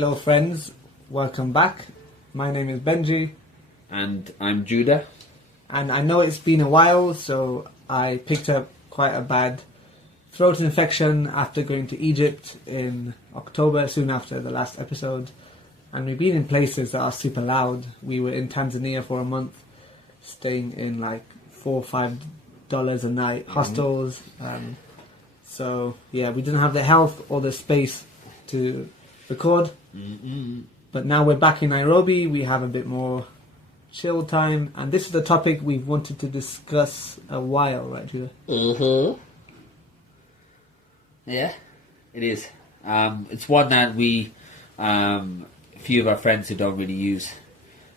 Hello friends, welcome back. My name is Benji. And I'm Judah. And I know it's been a while, so I picked up quite a bad throat infection after going to Egypt in October, soon after the last episode. And we've been in places that are super loud. We were in Tanzania for a month, staying in like $4 or $5 a night hostels. So yeah, we didn't have the health or the space to record. But now we're back in Nairobi. We have a bit more chill time, and this is the topic we've wanted to discuss a while, right, Judah? Yeah, it is. It's one that we, a few of our friends who don't really use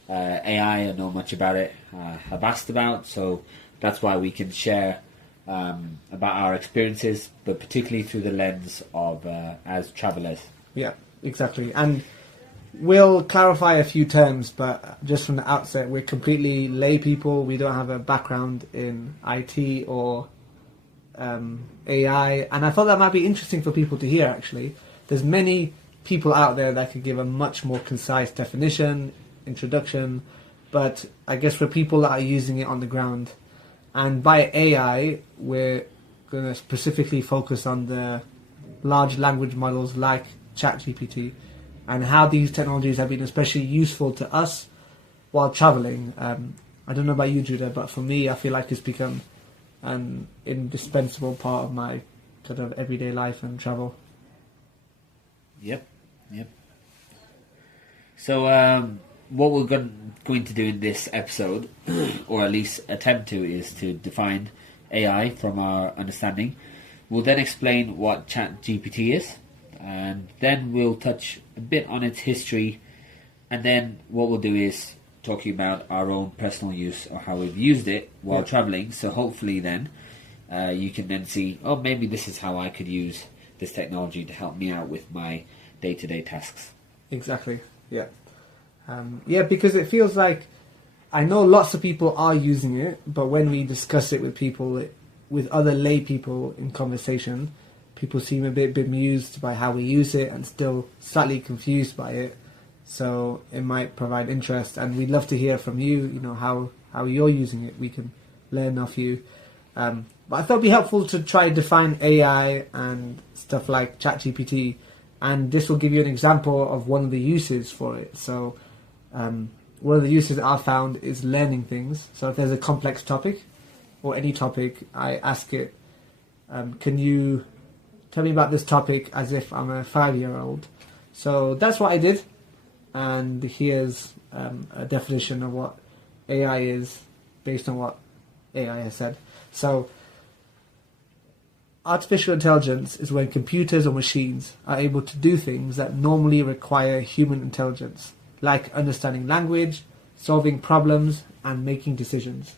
AI or know much about it have asked about, so that's why we can share about our experiences, but particularly through the lens of as travellers. Yeah, exactly. And we'll clarify a few terms, but just from the outset, we're completely lay people. We don't have a background in IT or AI, and I thought that might be interesting for people to hear, actually. There's many people out there that could give a much more concise definition, introduction, but I guess for people that are using it on the ground, and by AI, we're going to specifically focus on the large language models like ChatGPT, and how these technologies have been especially useful to us while traveling. I don't know about you, Judah, but for me, I feel like it's become an indispensable part of my kind of everyday life and travel. Yep. So what we're going to do in this episode, or at least attempt to, is to define AI from our understanding. We'll then explain what ChatGPT is, and then we'll touch a bit on its history, and then what we'll do is talking about our own personal use or how we've used it while travelling. So hopefully then you can then see, oh, maybe this is how I could use this technology to help me out with my day-to-day tasks. Exactly, yeah. Because it feels like, I know lots of people are using it, but when we discuss it with people, with other lay people in conversation, people seem a bit bemused by how we use it and still slightly confused by it. So it might provide interest, and we'd love to hear from you, how you're using it. We can learn off you. But I thought it'd be helpful to try to define AI and stuff like ChatGPT, and this will give you an example of one of the uses for it. So one of the uses I found is learning things. So if there's a complex topic, or any topic, I ask it, can you tell me about this topic as if I'm a 5-year-old? So that's what I did. And here's a definition of what AI is based on what AI has said. So artificial intelligence is when computers or machines are able to do things that normally require human intelligence, like understanding language, solving problems, and making decisions.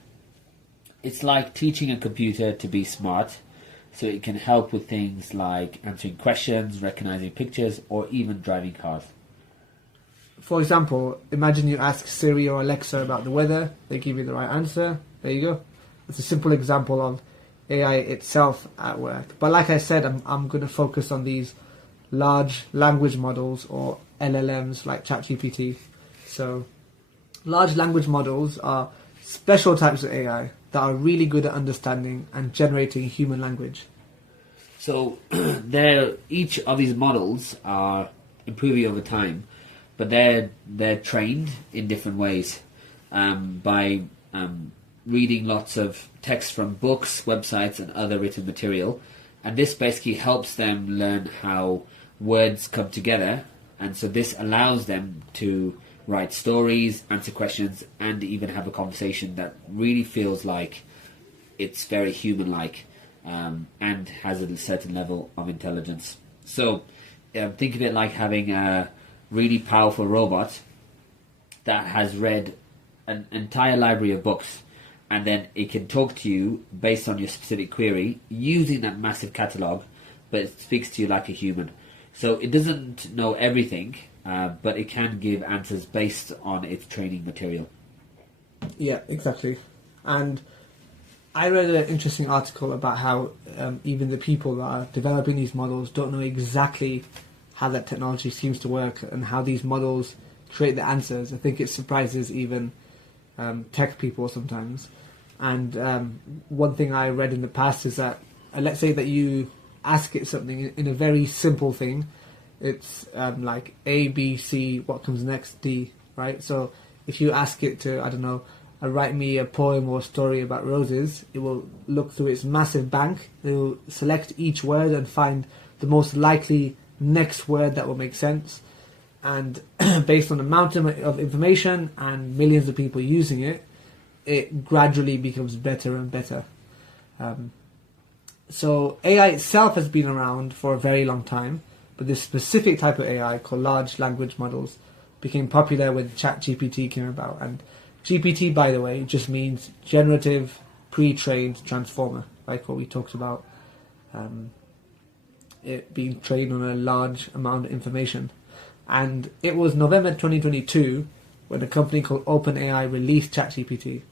It's like teaching a computer to be smart, so it can help with things like answering questions, recognizing pictures, or even driving cars. For example, imagine you ask Siri or Alexa about the weather, they give you the right answer, there you go. It's a simple example of AI itself at work. But like I said, I'm going to focus on these large language models, or LLMs, like ChatGPT. So large language models are special types of AI that are really good at understanding and generating human language. So each of these models are improving over time, but they're trained in different ways by reading lots of text from books, websites, and other written material, and this basically helps them learn how words come together, and so this allows them to write stories, answer questions, and even have a conversation that really feels like it's very human-like and has a certain level of intelligence. So think of it like having a really powerful robot that has read an entire library of books, and then it can talk to you based on your specific query using that massive catalogue, but it speaks to you like a human. So it doesn't know everything, but it can give answers based on its training material. Yeah, exactly. And I read an interesting article about how even the people that are developing these models don't know exactly how that technology seems to work and how these models create the answers. I think it surprises even tech people sometimes. And one thing I read in the past is that let's say that you ask it something in a very simple thing. It's like A, B, C, what comes next, D, right? So if you ask it to, I don't know, write me a poem or story about roses, it will look through its massive bank. It will select each word and find the most likely next word that will make sense. And based on the mountain of information and millions of people using it, it gradually becomes better and better. So AI itself has been around for a very long time, but this specific type of AI called large language models became popular when ChatGPT came about. And GPT, by the way, just means generative pre-trained transformer, like what we talked about, it being trained on a large amount of information. And it was November 2022 when a company called OpenAI released ChatGPT.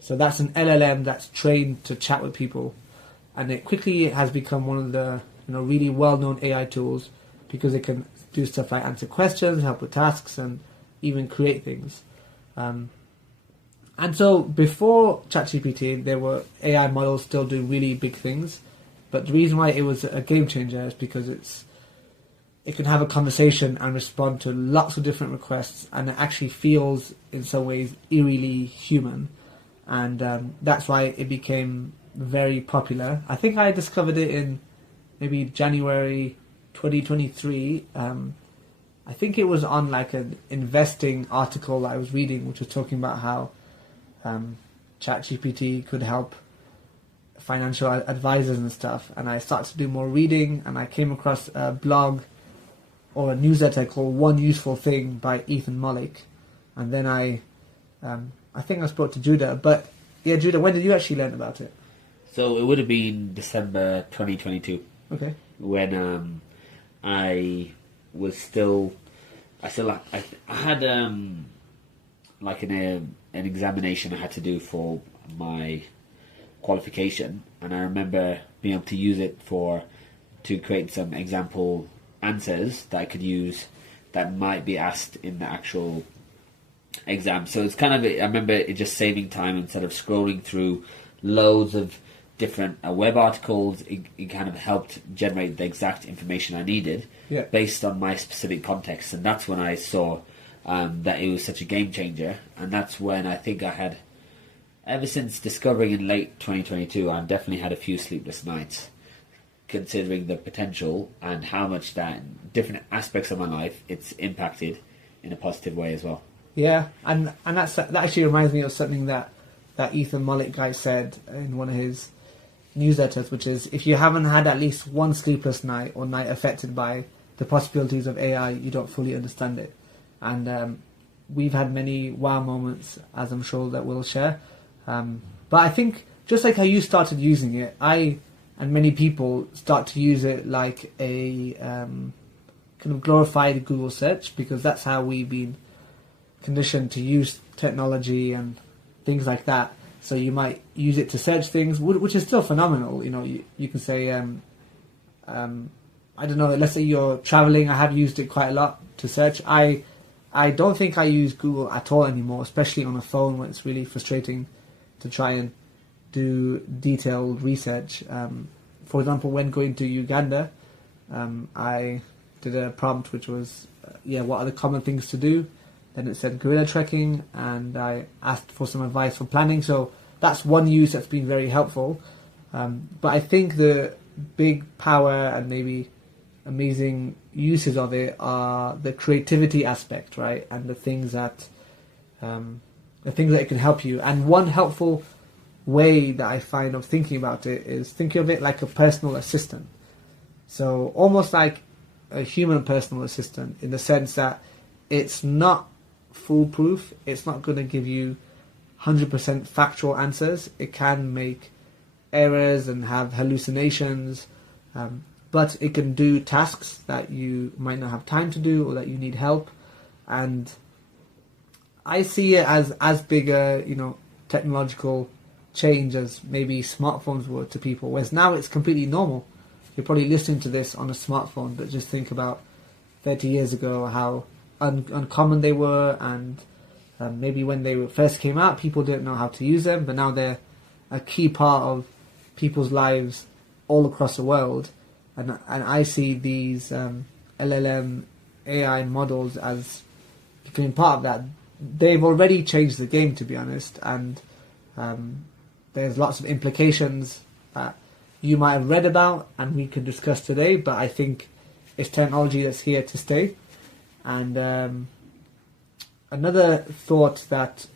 So that's an LLM that's trained to chat with people, and it quickly has become one of the really well-known AI tools because it can do stuff like answer questions, help with tasks, and even create things. And so before ChatGPT, there were AI models still doing really big things, but the reason why it was a game changer is because it can have a conversation and respond to lots of different requests, and it actually feels in some ways eerily human. And that's why it became very popular. I think I discovered it in maybe January 2023. I think it was on like an investing article that I was reading, which was talking about how ChatGPT could help financial advisors and stuff. And I started to do more reading, and I came across a blog or a newsletter called One Useful Thing by Ethan Mollick. And then I think I spoke to Judah. But yeah, Judah, when did you actually learn about it? So it would have been December 2022. Okay. When I had like an examination I had to do for my qualification, and I remember being able to use it to create some example answers that I could use that might be asked in the actual exam. So it's kind of, I remember it just saving time instead of scrolling through loads of different web articles. It kind of helped generate the exact information I needed based on my specific context. And that's when I saw that it was such a game changer. And that's when I think I had, ever since discovering in late 2022, I've definitely had a few sleepless nights, considering the potential and how much that different aspects of my life it's impacted in a positive way as well. Yeah, and that actually reminds me of something that Ethan Mollick guy said in one of his newsletters, which is, if you haven't had at least one sleepless night or night affected by the possibilities of AI, you don't fully understand it. And we've had many wow moments, as I'm sure that we'll share. But I think just like how you started using it, I and many people start to use it like a kind of glorified Google search, because that's how we've been conditioned to use technology and things like that. So you might use it to search things, which is still phenomenal. You can say, I don't know, let's say you're traveling. I have used it quite a lot to search. I don't think I use Google at all anymore, especially on a phone when it's really frustrating to try and do detailed research. For example, when going to Uganda, I did a prompt which was, what are the common things to do? Then it said guerrilla trekking, and I asked for some advice for planning. So that's one use that's been very helpful. But I think the big power and maybe amazing uses of it are the creativity aspect, right? And the things that it can help you. And one helpful way that I find of thinking about it is think of it like a personal assistant. So almost like a human personal assistant, in the sense that it's not foolproof. It's not going to give you 100% factual answers. It can make errors and have hallucinations, but it can do tasks that you might not have time to do or that you need help. And I see it as big a technological change as maybe smartphones were to people, whereas now it's completely normal. You're probably listening to this on a smartphone, but just think about 30 years ago, how uncommon they were, and maybe when they first came out, people didn't know how to use them, but now they're a key part of people's lives all across the world. And I see these LLM AI models as becoming part of that. They've already changed the game, to be honest, and there's lots of implications that you might have read about and we can discuss today, but I think it's technology that's here to stay. And another thought that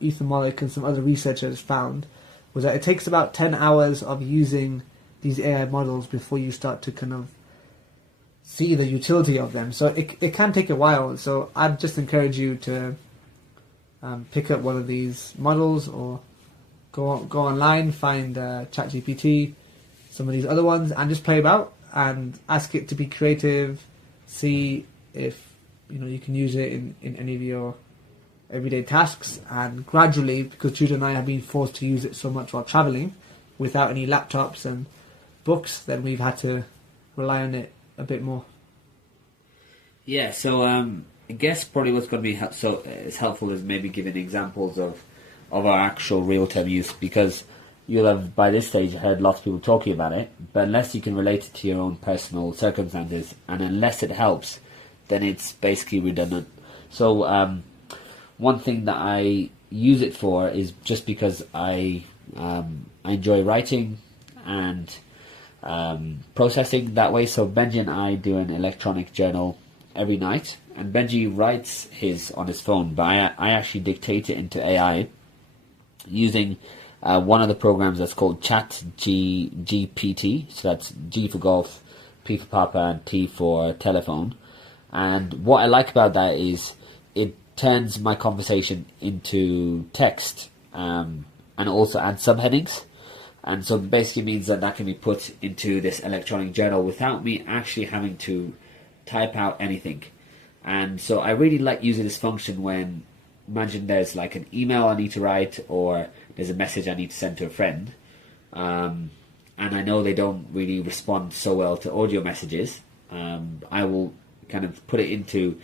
Ethan Mollick and some other researchers found was that it takes about 10 hours of using these AI models before you start to kind of see the utility of them. So it can take a while. So I'd just encourage you to pick up one of these models, or go online, find ChatGPT, some of these other ones, and just play about and ask it to be creative. See if you can use it in any of your everyday tasks, and gradually, because Judah and I have been forced to use it so much while traveling without any laptops and books, then we've had to rely on it a bit more. Yeah, so I guess probably what's going to be as helpful is maybe giving examples of our actual real-time use, because you'll have by this stage heard lots of people talking about it, but unless you can relate it to your own personal circumstances, and unless it helps, then it's basically redundant. So one thing that I use it for is just because I enjoy writing and processing that way. So Benji and I do an electronic journal every night, and Benji writes his on his phone, but I actually dictate it into AI using one of the programs that's called ChatGPT. So that's G for golf, P for papa, and T for telephone. And what I like about that is it turns my conversation into text, and also adds subheadings. And so basically means that can be put into this electronic journal without me actually having to type out anything. And so I really like using this function when, imagine there's like an email I need to write, or there's a message I need to send to a friend, and I know they don't really respond so well to audio messages. I will kind of put it into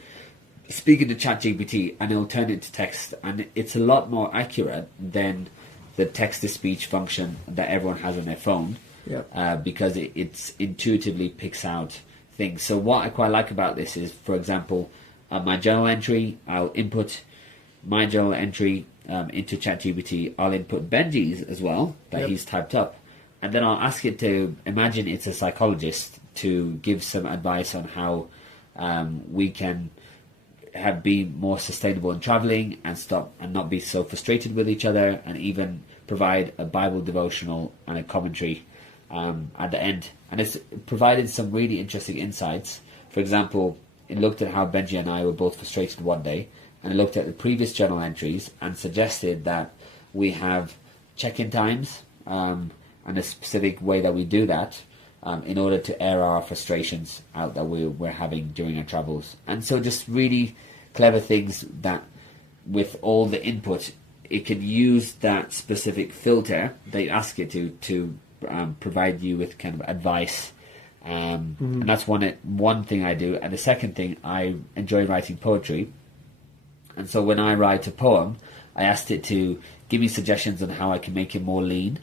speaking to ChatGPT, and it'll turn it into text, and it's a lot more accurate than the text-to-speech function that everyone has on their phone. Yep. Because it intuitively picks out things. So what I quite like about this is, for example, my journal entry, I'll input my journal entry into ChatGPT. I'll input Benji's as well, that he's typed up, and then I'll ask it to imagine it's a psychologist to give some advice on how we can be more sustainable in traveling and not be so frustrated with each other, and even provide a Bible devotional and a commentary at the end. And it's provided some really interesting insights. For example, it looked at how Benji and I were both frustrated one day, and it looked at the previous journal entries and suggested that we have check-in times and a specific way that we do that in order to air our frustrations out that we're having during our travels. And so just really clever things that with all the input, it can use that specific filter that you ask it to provide you with kind of advice. And that's one thing I do. And the second thing, I enjoy writing poetry. And so when I write a poem, I asked it to give me suggestions on how I can make it more lean,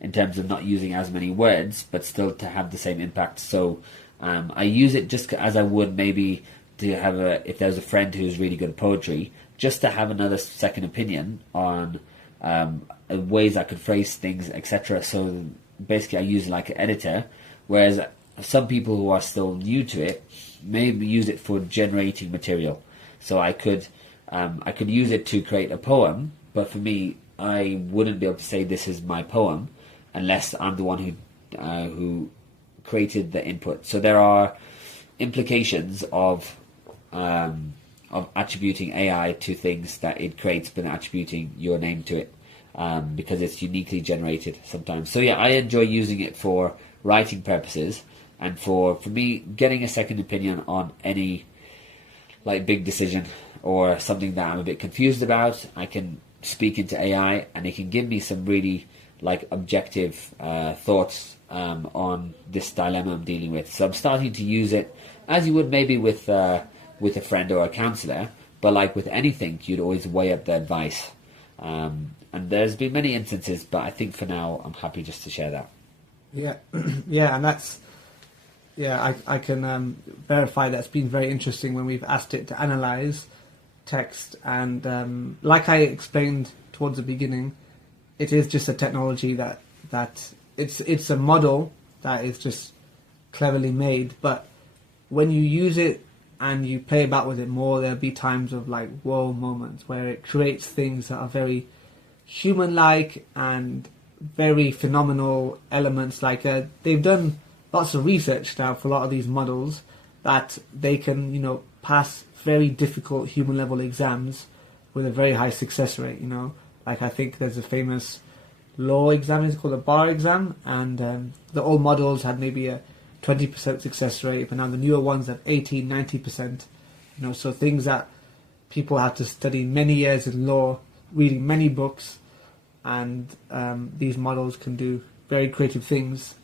in terms of not using as many words, but still to have the same impact. So I use it just as I would maybe to have if there's a friend who's really good at poetry, just to have another second opinion on ways I could phrase things, etc. So basically I use it like an editor, whereas some people who are still new to it maybe use it for generating material. So I could use it to create a poem, but for me, I wouldn't be able to say this is my poem unless I'm the one who created the input. So there are implications of attributing AI to things that it creates, but attributing your name to it, because it's uniquely generated sometimes. So yeah, I enjoy using it for writing purposes, and for me getting a second opinion on any like big decision or something that I'm a bit confused about. I can speak into AI and it can give me some really like objective thoughts on this dilemma I'm dealing with. So I'm starting to use it as you would maybe with a friend or a counselor, but like with anything, you'd always weigh up the advice. And there's been many instances, but I think for now I'm happy just to share that. Yeah, yeah, and that's I can verify that's been very interesting when we've asked it to analyze text, and like I explained towards the beginning, it is just a technology that it's a model that is just cleverly made, but when you use it and you play about with it more, there'll be times of like whoa moments where it creates things that are very human-like and very phenomenal elements. Like they've done lots of research now for a lot of these models that they can, pass very difficult human-level exams with a very high success rate. Like I think there's a famous law exam, it's called a bar exam, and the old models had maybe a 20% success rate, but now the newer ones have 80, 90%. So things that people had to study many years in law, reading many books, and these models can do very creative things.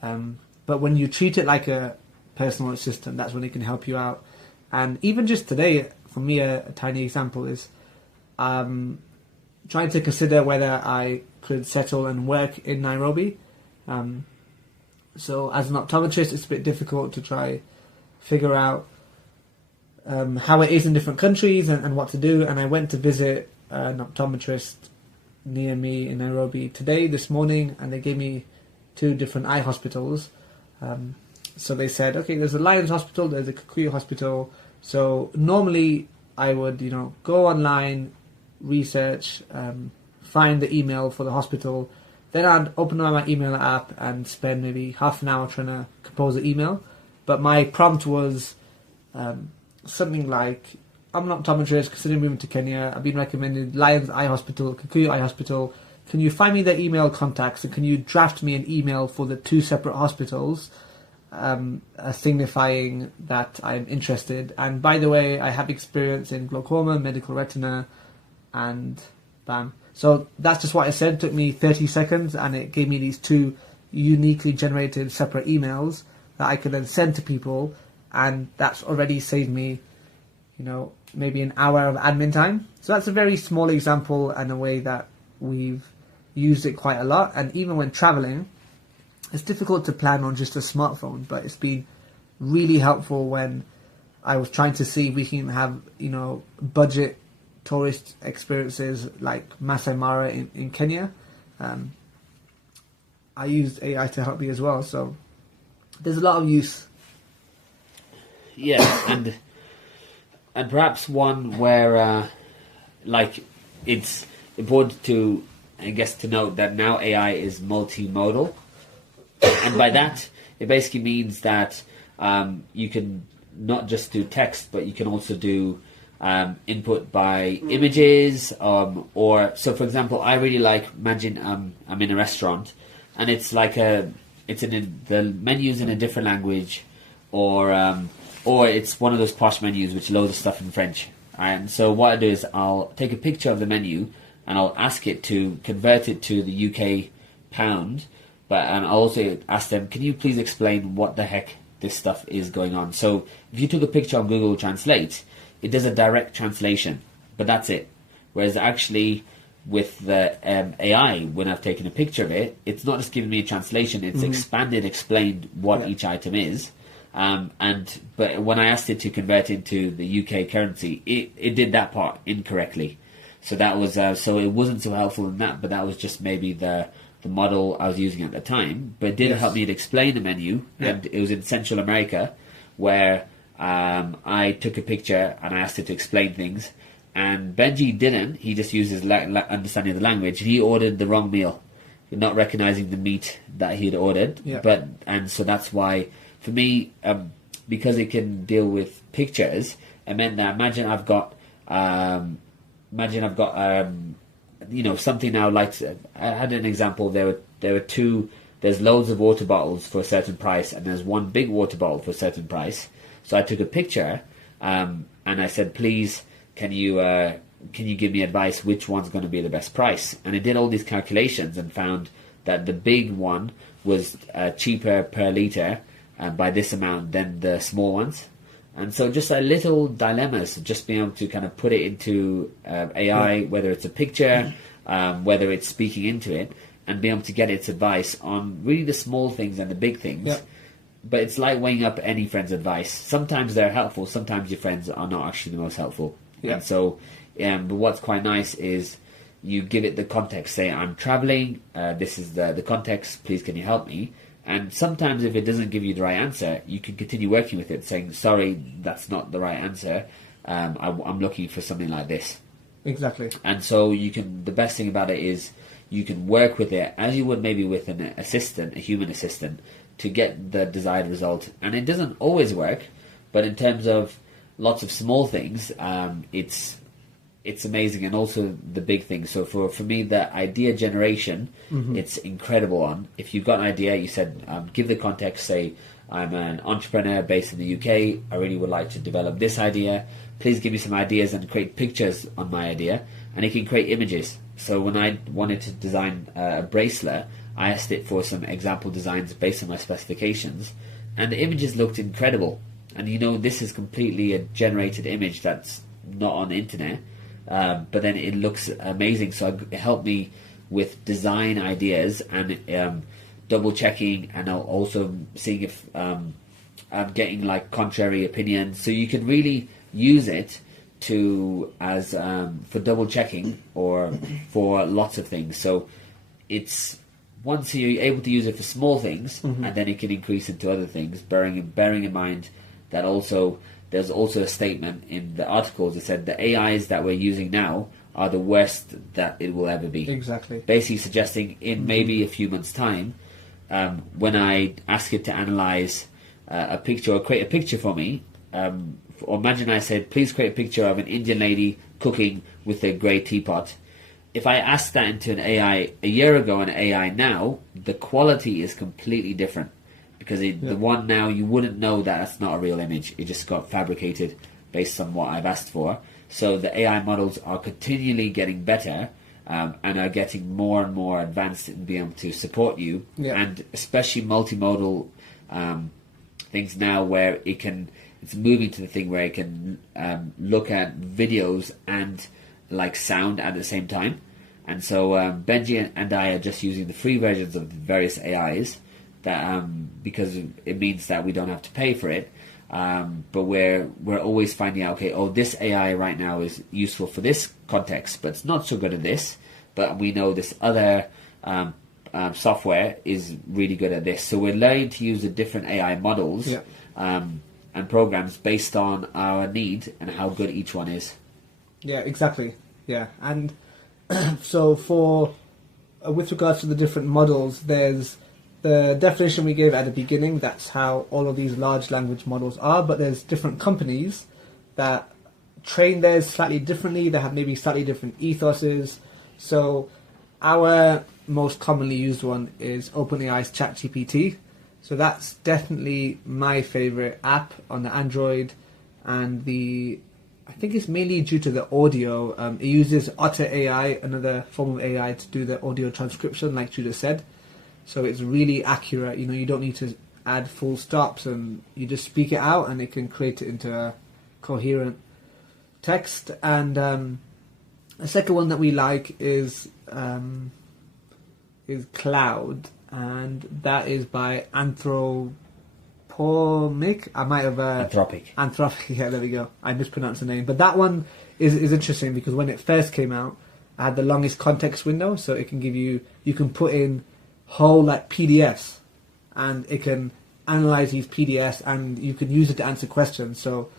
But when you treat it like a personal assistant, that's when it can help you out. And even just today, for me, a tiny example is trying to consider whether I could settle and work in Nairobi. So as an optometrist, it's a bit difficult to try figure out how it is in different countries and what to do. And I went to visit an optometrist near me in Nairobi this morning, and they gave me 2 different eye hospitals. So they said, okay, there's a Lions Hospital, there's a Kikuyu Hospital. So normally I would, go online, research, find the email for the hospital. Then I'd open my email app and spend maybe half an hour trying to compose an email. But my prompt was something like, I'm an optometrist, considering moving to Kenya. I've been recommended Lions Eye Hospital, Kikuyu Eye Hospital. Can you find me their email contacts, and can you draft me an email for the 2 separate hospitals, signifying that I'm interested. And by the way, I have experience in glaucoma, medical retina, and bam. So that's just what I said. It took me 30 seconds, and it gave me these 2 uniquely generated separate emails that I could then send to people, and that's already saved me, maybe an hour of admin time. So that's a very small example and a way that we've used it quite a lot. And even when traveling, it's difficult to plan on just a smartphone, but it's been really helpful when I was trying to see if we can have, budget tourist experiences like Masai Mara in Kenya. I used AI to help me as well, so there's a lot of use. Yeah, and perhaps one where it's important to, I guess, to note that now AI is multimodal, and by that it basically means that you can not just do text, but you can also do input by images, or so. For example, I really imagine I'm in a restaurant, and it's like the menu's in a different language, or it's one of those posh menus which loads of stuff in French. And so what I do is I'll take a picture of the menu and I'll ask it to convert it to the UK pound, and I'll also ask them, can you please explain what the heck this stuff is going on? So if you took a picture on Google Translate, it does a direct translation, but that's it. Whereas actually with the AI, when I've taken a picture of it, it's not just giving me a translation, it's explained what each item is. But when I asked it to convert into the UK currency, it did that part incorrectly. So that was so it wasn't so helpful in that, but that was just maybe the model I was using at the time. But it did help me to explain the menu, and it was in Central America where I took a picture and I asked it to explain things, and Benji didn't. He just used his understanding of the language. He ordered the wrong meal, not recognizing the meat that he had ordered. And so that's why, for me, because it can deal with pictures, it meant that imagine I've got something now like, I had an example. There were 2. There's loads of water bottles for a certain price, and there's one big water bottle for a certain price. So I took a picture, and I said, please, can you give me advice which one's going to be the best price? And it did all these calculations and found that the big one was cheaper per litre by this amount than the small ones. And so just a little dilemmas, just being able to kind of put it into AI, whether it's a picture, whether it's speaking into it, and being able to get its advice on really the small things and the big things. Yeah. But it's like weighing up any friend's advice. Sometimes they're helpful, sometimes your friends are not actually the most helpful. Yeah. And so, but what's quite nice is you give it the context, say, I'm traveling, this is the context, please can you help me? And sometimes if it doesn't give you the right answer, you can continue working with it, saying, sorry, that's not the right answer, I'm looking for something like this. Exactly. And so the best thing about it is you can work with it as you would maybe with an assistant, a human assistant, to get the desired result. And it doesn't always work, but in terms of lots of small things, it's amazing, and also the big things. So for me, the idea generation, it's incredible on. If you've got an idea, you said, give the context, say, I'm an entrepreneur based in the UK, I really would like to develop this idea, please give me some ideas and create pictures on my idea, and it can create images. So when I wanted to design a bracelet, I asked it for some example designs based on my specifications, and the images looked incredible. And this is completely a generated image that's not on the internet, but then it looks amazing. So it helped me with design ideas and double checking, and also seeing if I'm getting like contrary opinions. So you can really use it as for double checking or for lots of things. So it's once you're able to use it for small things, and then it can increase into other things, bearing in mind that there's also a statement in the articles that said the AIs that we're using now are the worst that it will ever be. Exactly. Basically suggesting in maybe a few months' time, when I ask it to analyze a picture or create a picture for me, or imagine I said, please create a picture of an Indian lady cooking with a grey teapot. If I asked that into an AI a year ago and an AI now, the quality is completely different. Because the one now, you wouldn't know that that's not a real image. It just got fabricated based on what I've asked for. So the AI models are continually getting better, and are getting more and more advanced in being able to support you. Yeah. And especially multimodal things now, where it's moving to the thing where it can look at videos and like sound at the same time. And so Benji and I are just using the free versions of the various AIs, that because it means that we don't have to pay for it, but we're always finding out, this AI right now is useful for this context, but it's not so good at this, but we know this other software is really good at this. So we're learning to use the different AI models and programs based on our need and how good each one is. Yeah, exactly. Yeah, and so for with regards to the different models, there's the definition we gave at the beginning. That's how all of these large language models are, but there's different companies that train theirs slightly differently. They have maybe slightly different ethoses. So our most commonly used one is OpenAI's ChatGPT. So that's definitely my favorite app on the Android, and I think it's mainly due to the audio. It uses Otter AI, another form of AI, to do the audio transcription, like Judah said. So it's really accurate. You don't need to add full stops, and you just speak it out, and it can create it into a coherent text. And the second one that we like is Claude, and that is by Anthropic. I might have Anthropic. Yeah, there we go. I mispronounced the name, but that one is interesting because when it first came out, I had the longest context window, so it can give you can put in whole like PDFs, and it can analyze these PDFs, and you can use it to answer questions. So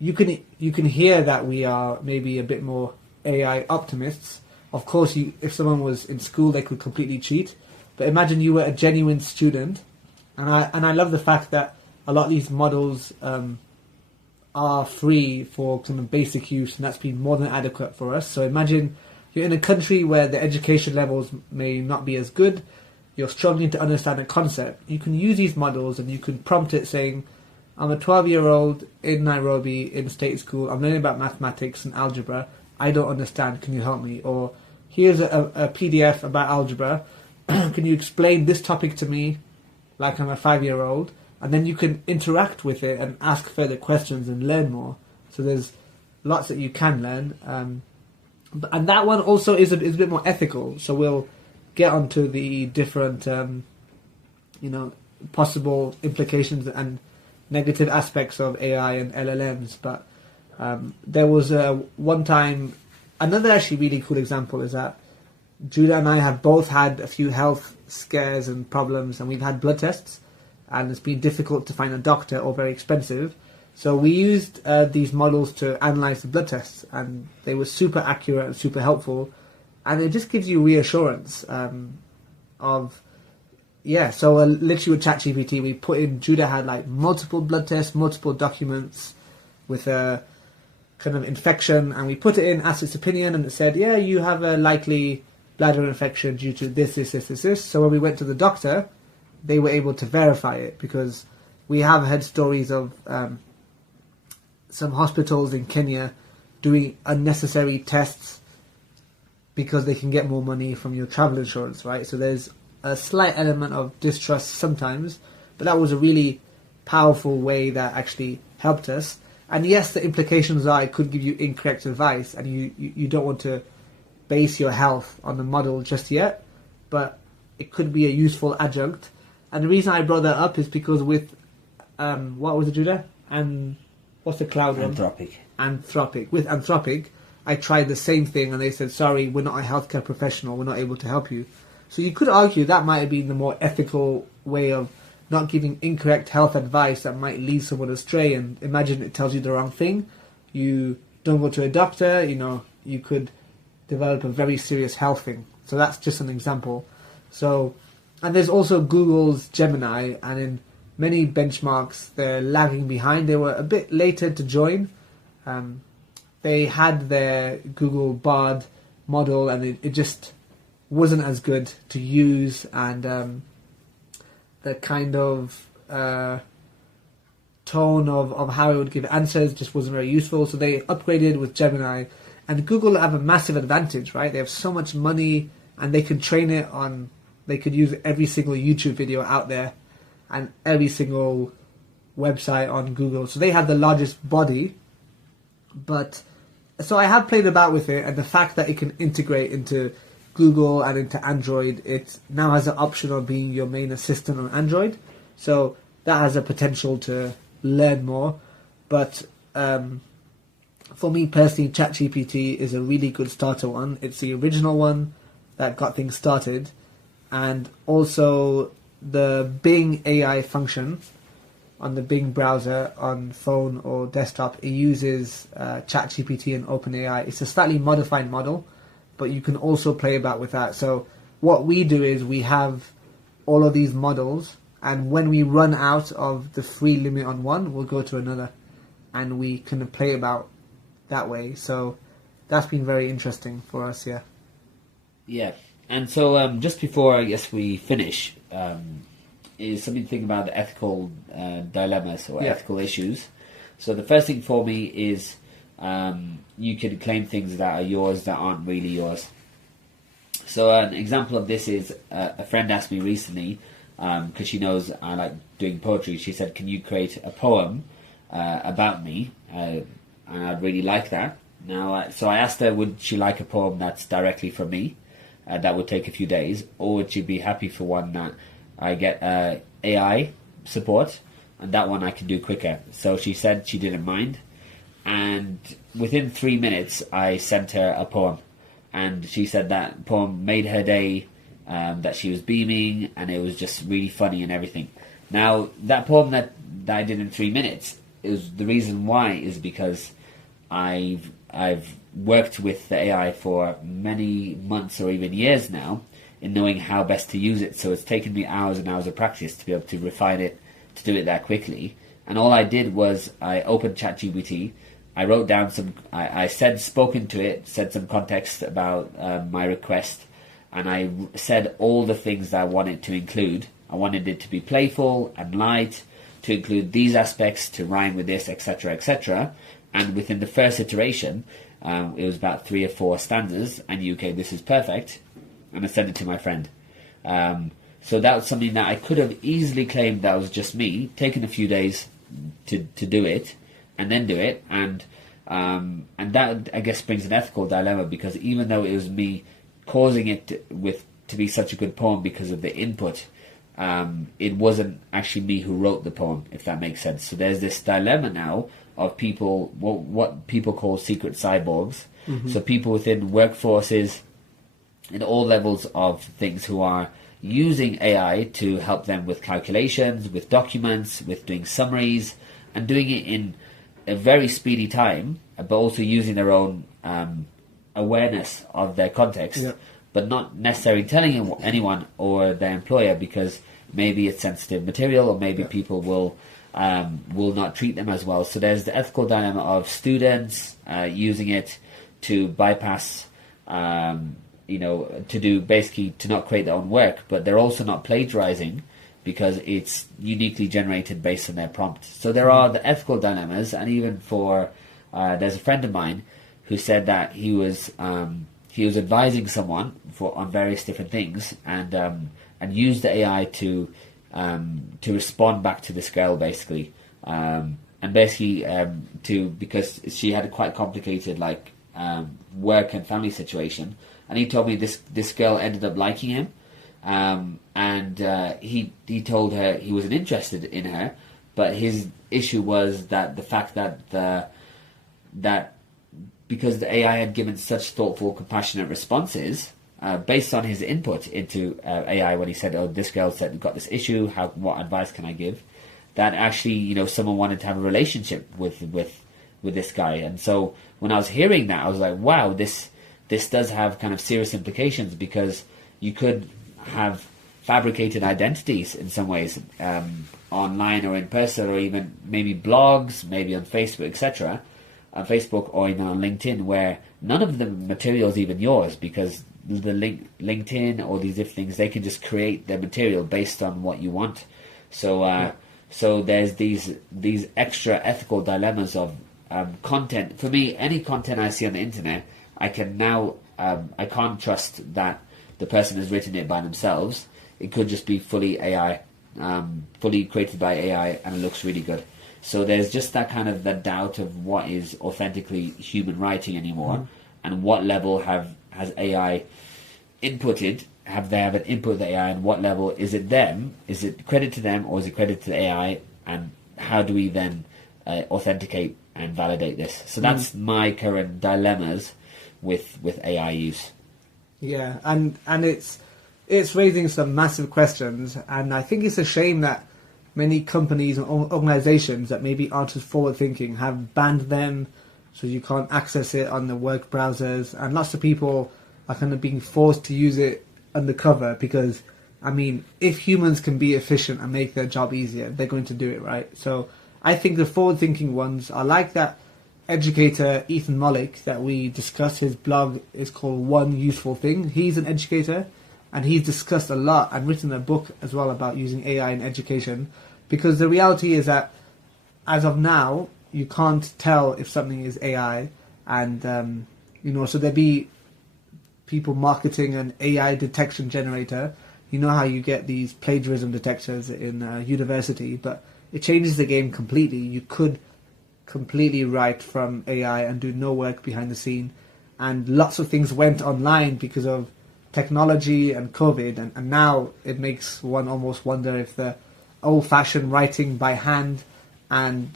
you can hear that we are maybe a bit more AI optimists. Of course, if someone was in school, they could completely cheat. But imagine you were a genuine student, and I love the fact that a lot of these models are free for some basic use, and that's been more than adequate for us. So imagine you're in a country where the education levels may not be as good, you're struggling to understand a concept. You can use these models and you can prompt it saying, I'm a 12-year-old in Nairobi in state school, I'm learning about mathematics and algebra, I don't understand, can you help me? Or here's a PDF about algebra, can you explain this topic to me like I'm a 5-year-old? And then you can interact with it and ask further questions and learn more. So there's lots that you can learn. And that one also is a bit more ethical. So we'll get onto the different, possible implications and negative aspects of AI and LLMs. But there was one time, another actually really cool example is that Judah and I have both had a few health scares and problems, and we've had blood tests, and it's been difficult to find a doctor or very expensive. So we used these models to analyze the blood tests, and they were super accurate and super helpful, and it just gives you reassurance So literally with ChatGPT, we put in, Judah had like multiple blood tests, multiple documents with a kind of infection, and we put it in, asked its opinion, and it said, yeah, you have a likely bladder infection due to this. So when we went to the doctor, they were able to verify it, because we have heard stories of some hospitals in Kenya doing unnecessary tests because they can get more money from your travel insurance, right? So there's a slight element of distrust sometimes, but that was a really powerful way that actually helped us. And yes, the implications are it could give you incorrect advice, and you don't want to base your health on the model just yet, but it could be a useful adjunct. And the reason I brought that up is because with, what was it, Judah? And what's the cloud one? Anthropic. With Anthropic, I tried the same thing, and they said, sorry, we're not a healthcare professional, we're not able to help you. So you could argue that might have been the more ethical way of not giving incorrect health advice that might lead someone astray. And imagine it tells you the wrong thing. You don't go to a doctor, you could develop a very serious health thing. So that's just an example. So, and there's also Google's Gemini, and in many benchmarks they're lagging behind. They were a bit later to join. They had their Google Bard model, and it just wasn't as good to use, and the kind of tone of how it would give answers just wasn't very useful. So they upgraded with Gemini, and Google have a massive advantage, right? They have so much money, and they can train it on, they could use every single YouTube video out there and every single website on Google. So they have the largest body. But so I have played about with it, and the fact that it can integrate into Google and into Android, it now has an option of being your main assistant on Android. So that has a potential to learn more. But for me personally, ChatGPT is a really good starter one. It's the original one that got things started. And also the Bing AI function on the Bing browser on phone or desktop, it uses ChatGPT and OpenAI. It's a slightly modified model, but you can also play about with that. So what we do is we have all of these models, and when we run out of the free limit on one, we'll go to another, and we can play about that way. So that's been very interesting for us, yeah. Yeah, and so just before I guess we finish, is something to think about the ethical dilemmas or ethical issues. So the first thing for me is you can claim things that are yours that aren't really yours. So an example of this is a friend asked me recently, because she knows I like doing poetry. She said, can you create a poem about me? And I'd really like that. Now, so I asked her, would she like a poem that's directly from me? That would take a few days, or would she be happy for one that I get AI support, and that one I can do quicker? So she said she didn't mind, and within 3 minutes I sent her a poem, and she said that poem made her day, that she was beaming, and it was just really funny and everything. Now, that poem that I did in 3 minutes, the reason why is because I've worked with the AI for many months or even years now in knowing how best to use it. So it's taken me hours and hours of practice to be able to refine it, to do it that quickly. And all I did was I opened ChatGPT, I wrote down I spoken to it, said some context about my request, and I said all the things that I wanted to include. I wanted it to be playful and light, to include these aspects, to rhyme with this, etc., etc. And within the first iteration, it was about 3 or 4 stanzas, I knew, okay, this is perfect, and I sent it to my friend. So that was something that I could have easily claimed that was just me, taken a few days to do it, and then do it, and that, I guess, brings an ethical dilemma, because even though it was me causing it to be such a good poem because of the input, it wasn't actually me who wrote the poem, if that makes sense. So there's this dilemma now of people, what people call secret cyborgs. So people within workforces, in all levels of things, who are using AI to help them with calculations, with documents, with doing summaries, and doing it in a very speedy time, but also using their own awareness of their context, but not necessarily telling anyone or their employer, because maybe it's sensitive material, or maybe people will not treat them as well. So there's the ethical dilemma of students using it to bypass, to not create their own work, but they're also not plagiarizing because it's uniquely generated based on their prompt. So there are the ethical dilemmas, and even for there's a friend of mine who said that he was advising someone on various different things, and used the AI to respond back to this girl, basically, because she had a quite complicated work and family situation, and he told me this girl ended up liking him, and he told her he wasn't interested in her, but his issue was that the fact that because the AI had given such thoughtful, compassionate responses based on his input into AI, when he said, "Oh, this girl said got this issue. What advice can I give?" That actually, someone wanted to have a relationship with this guy. And so when I was hearing that, I was like, "Wow, this does have kind of serious implications," because you could have fabricated identities in some ways, online or in person, or even maybe blogs, maybe on Facebook, etc. On Facebook or even on LinkedIn, where none of the material is even yours, because the LinkedIn or these different things, they can just create their material based on what you want. So so there's these extra ethical dilemmas of content. For me, any content I see on the internet, I can't trust that the person has written it by themselves. It could just be fully AI, fully created by AI, and it looks really good. So there's just that kind of the doubt of what is authentically human writing anymore, and what level has AI inputted. Have they an input of the AI, and what level is it them? Is it credit to them, or is it credit to the AI? And how do we then authenticate and validate this? So that's my current dilemmas with AI use. Yeah, and it's raising some massive questions, and I think it's a shame that many companies and organizations that maybe aren't as forward-thinking have banned them, so you can't access it on the work browsers, and lots of people are kind of being forced to use it undercover, because, I mean, if humans can be efficient and make their job easier, they're going to do it, right? So I think the forward-thinking ones are like that educator, Ethan Mollick, that we discussed. His blog is called One Useful Thing. He's an educator, and he's discussed a lot and written a book as well about using AI in education, because the reality is that as of now, you can't tell if something is AI, and so there'd be people marketing an AI detection generator. You know how you get these plagiarism detectors in university, but it changes the game completely. You could completely write from AI and do no work behind the scene, and lots of things went online because of technology and COVID, and now it makes one almost wonder if the old-fashioned writing by hand and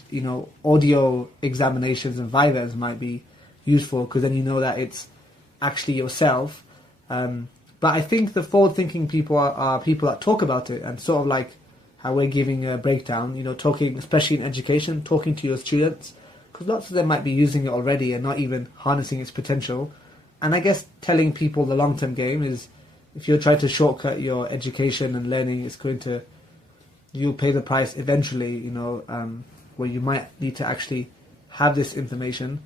audio examinations and vivas might be useful, because then you know that it's actually yourself. But I think the forward-thinking people are people that talk about it, and sort of like how we're giving a breakdown, talking, especially in education, talking to your students, because lots of them might be using it already and not even harnessing its potential. And I guess telling people the long-term game is, if you're trying to shortcut your education and learning, you'll pay the price eventually, where you might need to actually have this information.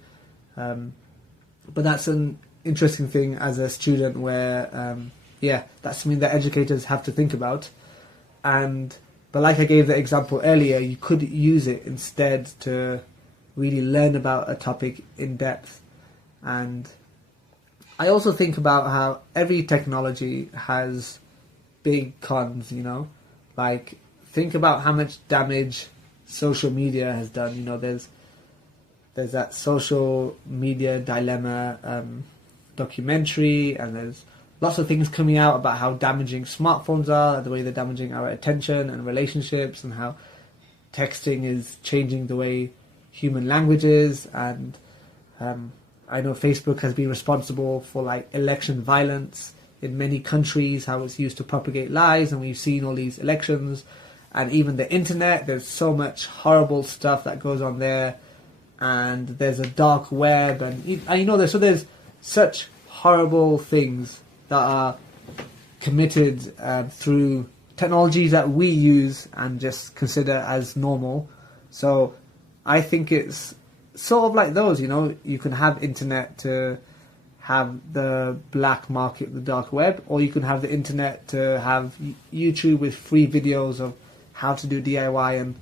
But that's an interesting thing as a student, where, that's something that educators have to think about. But like I gave the example earlier, you could use it instead to really learn about a topic in depth. And I also think about how every technology has big cons, like think about how much damage social media has done. There's that social media dilemma documentary, and there's lots of things coming out about how damaging smartphones are, the way they're damaging our attention and relationships, and how texting is changing the way human language is. And I know Facebook has been responsible for like election violence in many countries, how it's used to propagate lies, and we've seen all these elections. And even the internet, there's so much horrible stuff that goes on there, and there's a dark web, and there's such horrible things that are committed through technologies that we use and just consider as normal. So I think it's sort of like those, you can have internet to have the black market, the dark web, or you can have the internet to have YouTube with free videos of how to do DIY and,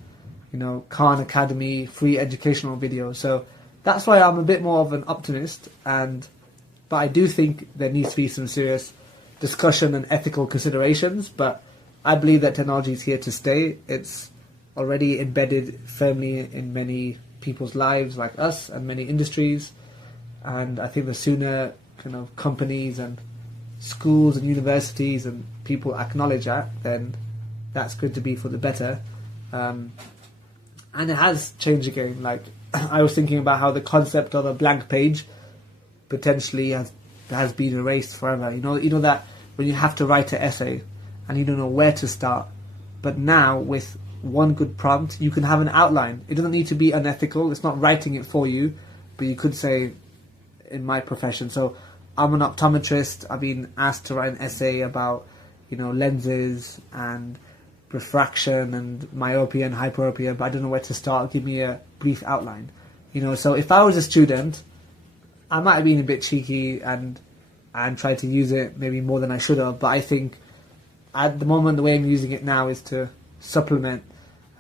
Khan Academy, free educational videos. So that's why I'm a bit more of an optimist, but I do think there needs to be some serious discussion and ethical considerations. But I believe that technology is here to stay. It's already embedded firmly in many people's lives like us and many industries. And I think the sooner kind of companies and schools and universities and people acknowledge that, then that's going to be for the better. And it has changed the game. Like, I was thinking about how the concept of a blank page potentially has been erased forever. You know that when you have to write an essay and you don't know where to start, but now with one good prompt you can have an outline. It doesn't need to be unethical. It's not writing it for you, but you could say, in my profession, so I'm an optometrist, I've been asked to write an essay about lenses and refraction and myopia and hyperopia, but I don't know where to start. Give me a brief outline. So if I was a student, I might have been a bit cheeky and tried to use it maybe more than I should have, but I think at the moment the way I'm using it now is to supplement,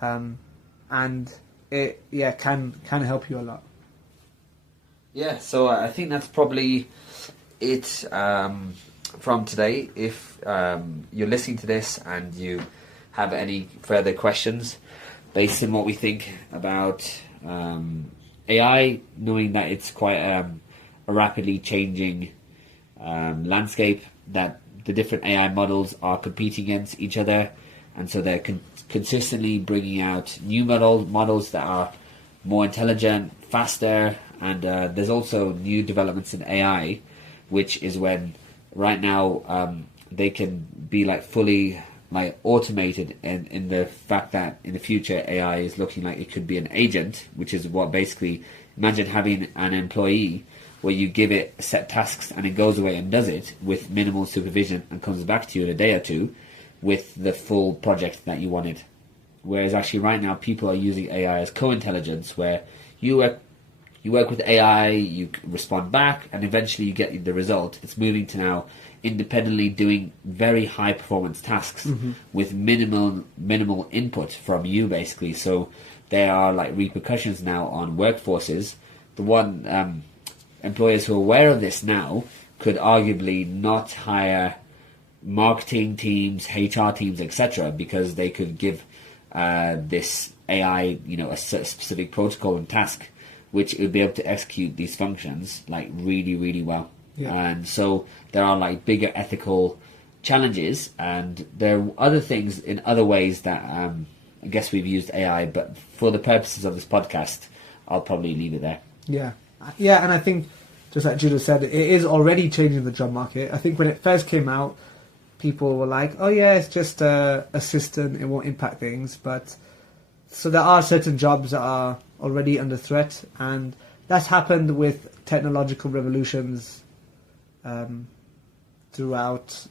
and it can help you a lot. Yeah, so I think that's probably it from today. If you're listening to this and you have any further questions based on what we think about AI, knowing that it's quite a rapidly changing landscape, that the different AI models are competing against each other, and so they're consistently bringing out new models that are more intelligent, faster, and there's also new developments in AI, which is when right now they can be like fully like automated, in the fact that in the future AI is looking like it could be an agent, which is what basically, imagine having an employee where you give it set tasks and it goes away and does it with minimal supervision and comes back to you in a day or two with the full project that you wanted. Whereas actually right now people are using AI as co-intelligence, where you work with AI, you respond back, and eventually you get the result. It's moving to now independently doing very high performance tasks with minimal input from you, basically. So there are like repercussions now on workforces. The one employers who are aware of this now could arguably not hire marketing teams, HR teams, etc., because they could give this AI, a specific protocol and task, which it would be able to execute these functions like really, really well. Yeah. And so there are like bigger ethical challenges, and there are other things in other ways that I guess we've used AI, but for the purposes of this podcast, I'll probably leave it there. Yeah, and I think, just like Judah said, it is already changing the job market. I think when it first came out, people were like, oh yeah, it's just a system, it won't impact things. But so there are certain jobs that are already under threat, and that's happened with technological revolutions throughout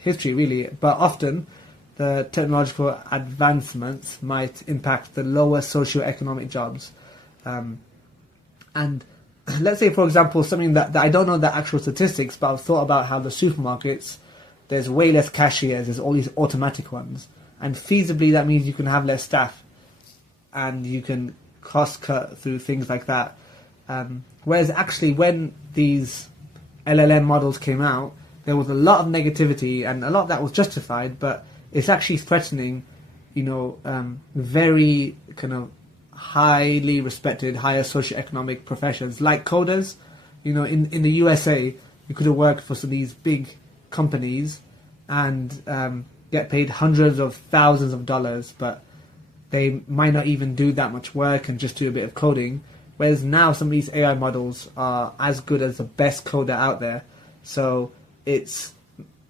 history, really. But often the technological advancements might impact the lower socioeconomic jobs. And let's say, for example, something that I don't know the actual statistics, but I've thought about how the supermarkets, there's way less cashiers, there's all these automatic ones. And feasibly that means you can have less staff and you can cost cut through things like that. Whereas actually when these LLM models came out, there was a lot of negativity, and a lot of that was justified, but it's actually threatening, very kind of highly respected, higher socioeconomic professions like coders. In the USA, you could have worked for some of these big companies and get paid hundreds of thousands of dollars, but they might not even do that much work and just do a bit of coding. Whereas now some of these AI models are as good as the best coder out there. So it's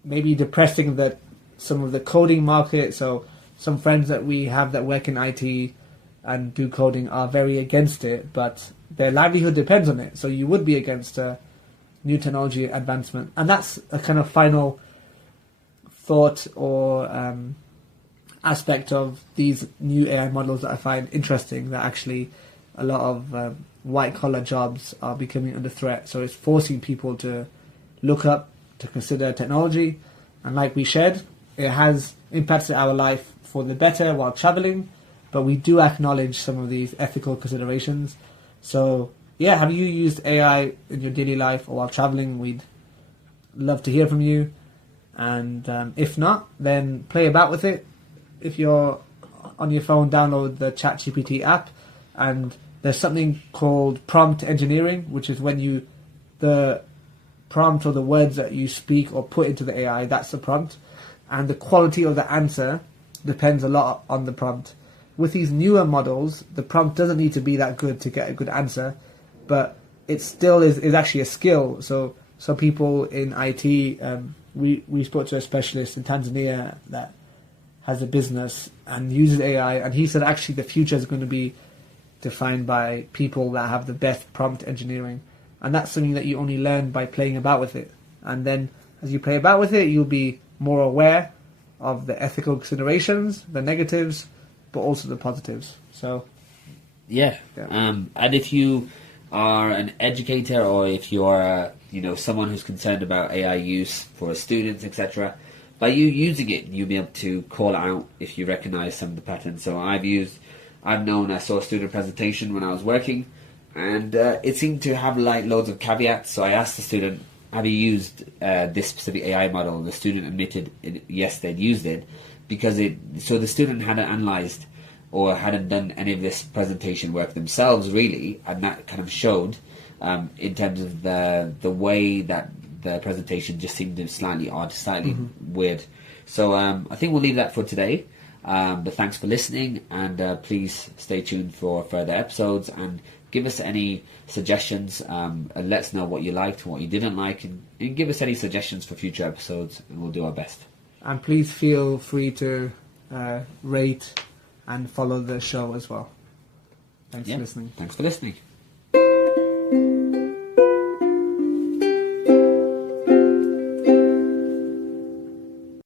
maybe depressing that some of the coding market, so some friends that we have that work in IT and do coding are very against it, but their livelihood depends on it. So you would be against new technology advancement. And that's a kind of final thought or aspect of these new AI models that I find interesting, that actually a lot of white-collar jobs are becoming under threat. So it's forcing people to look up, to consider technology. And like we shared, it has impacted our life for the better while traveling, but we do acknowledge some of these ethical considerations. So, yeah, have you used AI in your daily life or while traveling? We'd love to hear from you. And if not, then play about with it. If you're on your phone, download the ChatGPT app, and there's something called prompt engineering, which is when the prompt or the words that you speak or put into the AI, that's the prompt. And the quality of the answer depends a lot on the prompt. With these newer models, the prompt doesn't need to be that good to get a good answer, but it still is actually a skill. So some people in IT, we spoke to a specialist in Tanzania that has a business and uses AI, and he said actually the future is going to be defined by people that have the best prompt engineering. And that's something that you only learn by playing about with it. And then as you play about with it, you'll be more aware of the ethical considerations, the negatives, but also the positives. So, yeah. And if you are an educator, or if you are someone who's concerned about AI use for students, etc., by you using it, you'll be able to call out if you recognize some of the patterns. So I saw a student presentation when I was working, and it seemed to have loads of caveats. So I asked the student, have you used this specific AI model? And the student admitted yes, they'd used it, because so the student hadn't analyzed or hadn't done any of this presentation work themselves really, and that kind of showed in terms of the way that the presentation just seemed slightly odd, slightly weird. So I think we'll leave that for today. But thanks for listening, and please stay tuned for further episodes, and give us any suggestions. And let us know what you liked, what you didn't like, and give us any suggestions for future episodes, and we'll do our best. And please feel free to rate and follow the show as well. Thanks for listening. Thanks for listening.